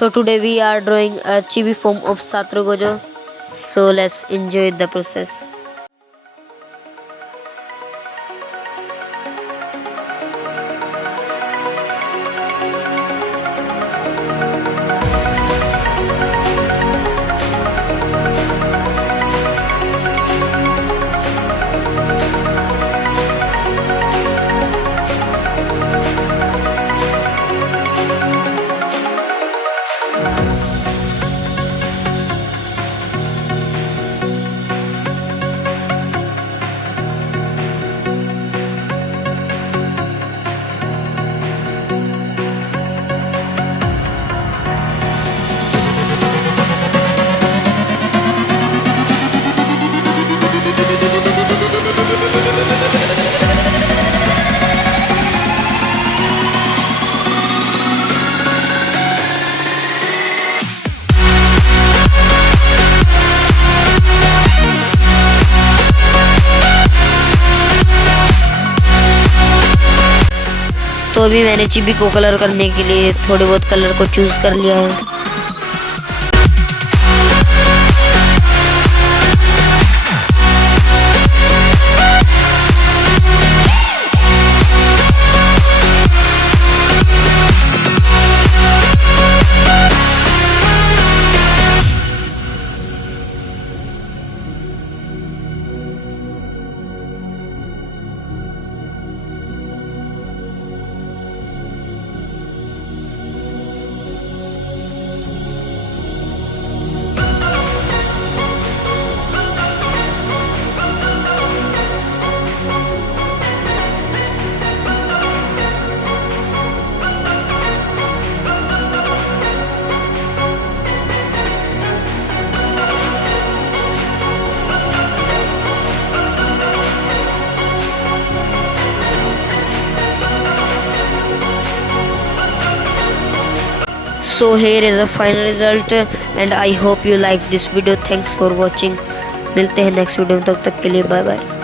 So today we are drawing a chibi form of Satoru Gojo. So let's enjoy the process. तो अभी मैंने चिबी को colour करने के लिए थोड़े बहुत कलर को चूज कर लिया है। So here is a final result and I hope you like this video. Thanks for watching. मिलते हैं नेक्स्ट वीडियो में, तब तक के लिए बाय बाय।